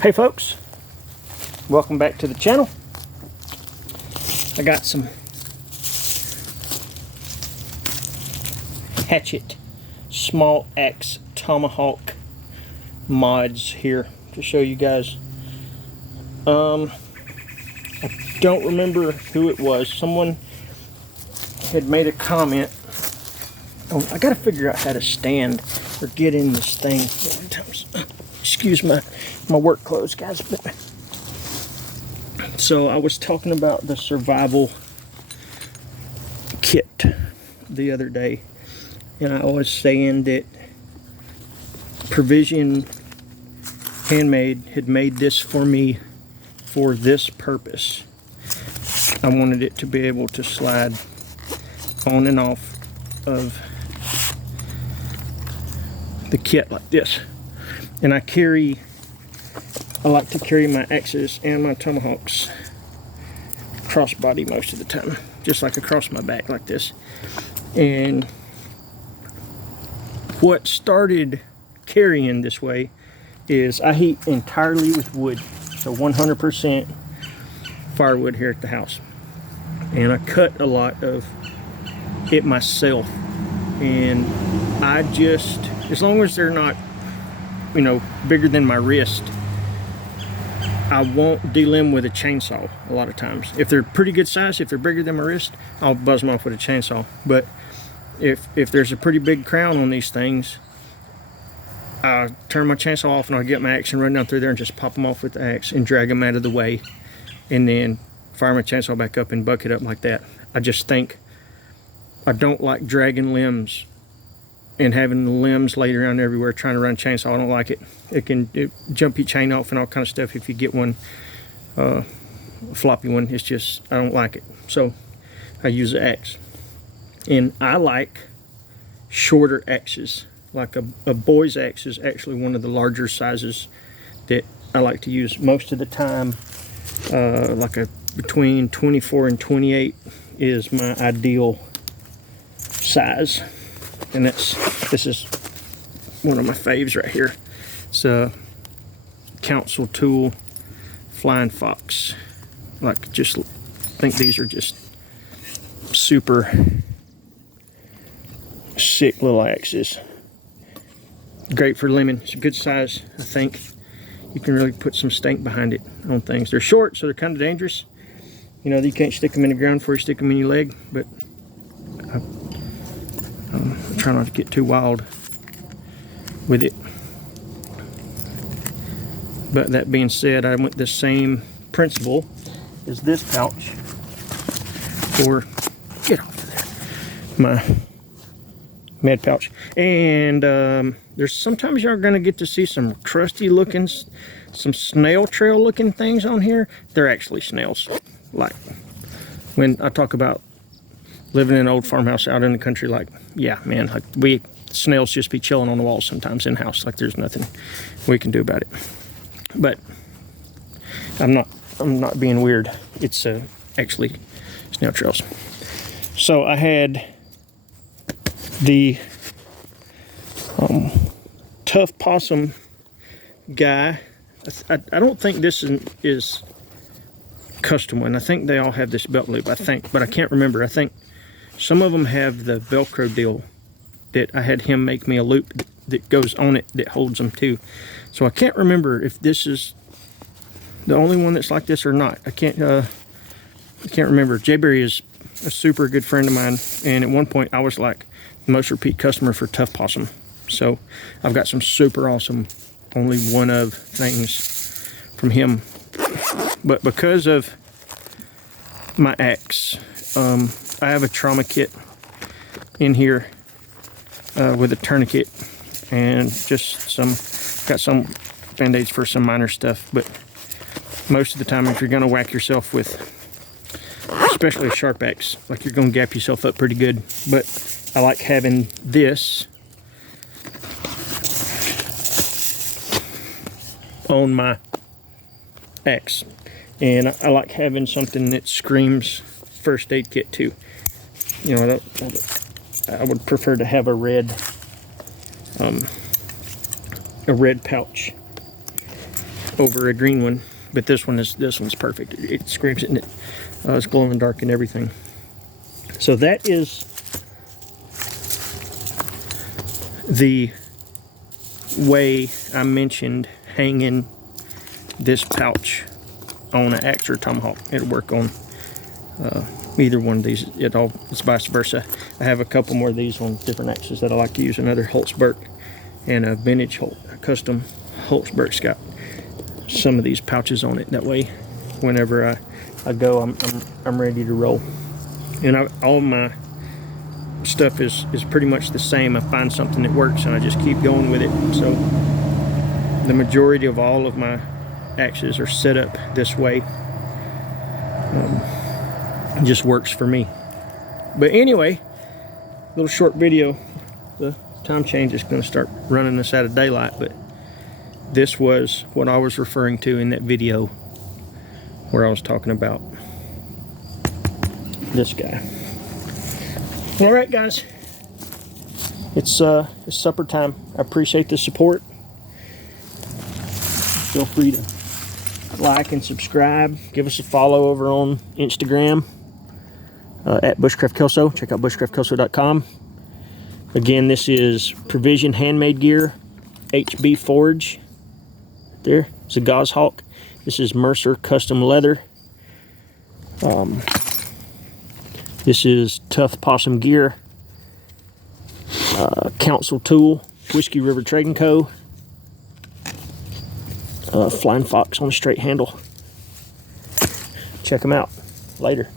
Hey folks, welcome back to the channel. I got some hatchet small axe tomahawk mods here to show you guys. I don't remember who it was. Someone had made a comment. Oh, I gotta figure out how to stand or get in this thing. Excuse my work clothes, guys. But so I was talking about the survival kit the other day, and I was saying that Provision Handmade had made this for me for this purpose. I wanted it to be able to slide on and off of the kit like this. And I like to carry my axes and my tomahawks crossbody most of the time, just like across my back like this. And what started carrying this way is I heat entirely with wood, so 100% firewood here at the house. And I cut a lot of it myself, and I just, as long as they're not, you know, bigger than my wrist, I won't delimb with a chainsaw a lot of times. If they're pretty good size, if they're bigger than my wrist, I'll buzz them off with a chainsaw. But if there's a pretty big crown on these things, I turn my chainsaw off and I'll get my axe and run down through there and just pop them off with the axe and drag them out of the way, and then fire my chainsaw back up and buck it up like that. I just think I don't like dragging limbs and having the limbs laid around everywhere trying to run a chainsaw. I don't like it. It can jump your chain off and all kind of stuff if you get one, a floppy one. It's just, I don't like it. So I use the axe. And I like shorter axes. Like a boy's axe is actually one of the larger sizes that I like to use most of the time. Between 24 and 28 is my ideal size. And this is one of my faves right here. It's a council tool flying fox. Like, just think these are just super sick little axes. Great for limbing. It's a good size. I think you can really put some stank behind it on things. They're short, so they're kind of dangerous. You know, you can't stick them in the ground before you stick them in your leg, but I try not to get too wild with it. But that being said, I went the same principle as this pouch for, get off of there, my med pouch. And there's sometimes you're going to get to see some crusty looking, some snail trail looking things on here. They're actually snails. Like when I talk about living in an old farmhouse out in the country, like, yeah, man, like snails just be chilling on the walls sometimes in house, like there's nothing we can do about it. But I'm not being weird. It's actually snail trails. So I had the tough possum guy. I don't think this is custom one. I think they all have this belt loop, I think, but I can't remember. I think some of them have the Velcro deal that I had him make me a loop that goes on it that holds them too. So I can't remember if this is the only one that's like this or not. I can't remember. Jayberry is a super good friend of mine, and at one point I was like the most repeat customer for Tough Possum. So I've got some super awesome only one of things from him. But because of my axe, I have a trauma kit in here with a tourniquet and just got some band-aids for some minor stuff. But most of the time, if you're going to whack yourself with, especially a sharp axe, like, you're going to gap yourself up pretty good. But I like having this on my axe, and I like having something that screams first aid kit too. You know, I would prefer to have a red pouch over a green one, but this one's perfect. It screams it, and it's glow in the dark and everything. So that is the way I mentioned hanging this pouch on an axe or tomahawk. It'll work on either one of these. It's vice versa. I have a couple more of these on different axes that I like to use. Another Holtzberg and a vintage custom Holtzberg's got some of these pouches on it. That way, whenever I go, I'm ready to roll. And all my stuff is pretty much the same. I find something that works and I just keep going with it. So the majority of all of my axes are set up this way. It just works for me. But anyway, little short video. The time change is going to start running us out of daylight, but this was what I was referring to in that video where I was talking about this guy. All right, guys, it's supper time. I appreciate the support. Feel free to like and subscribe. Give us a follow over on Instagram at Bushcraft Kelso. Check out bushcraftkelso.com. Again, this is Provision Handmade Gear, HB Forge. There, it's a Goshawk. This is Mercer Custom Leather. This is Tough Possum Gear, Council Tool, Whiskey River Trading Co., Flying Fox on a straight handle. Check them out. Later.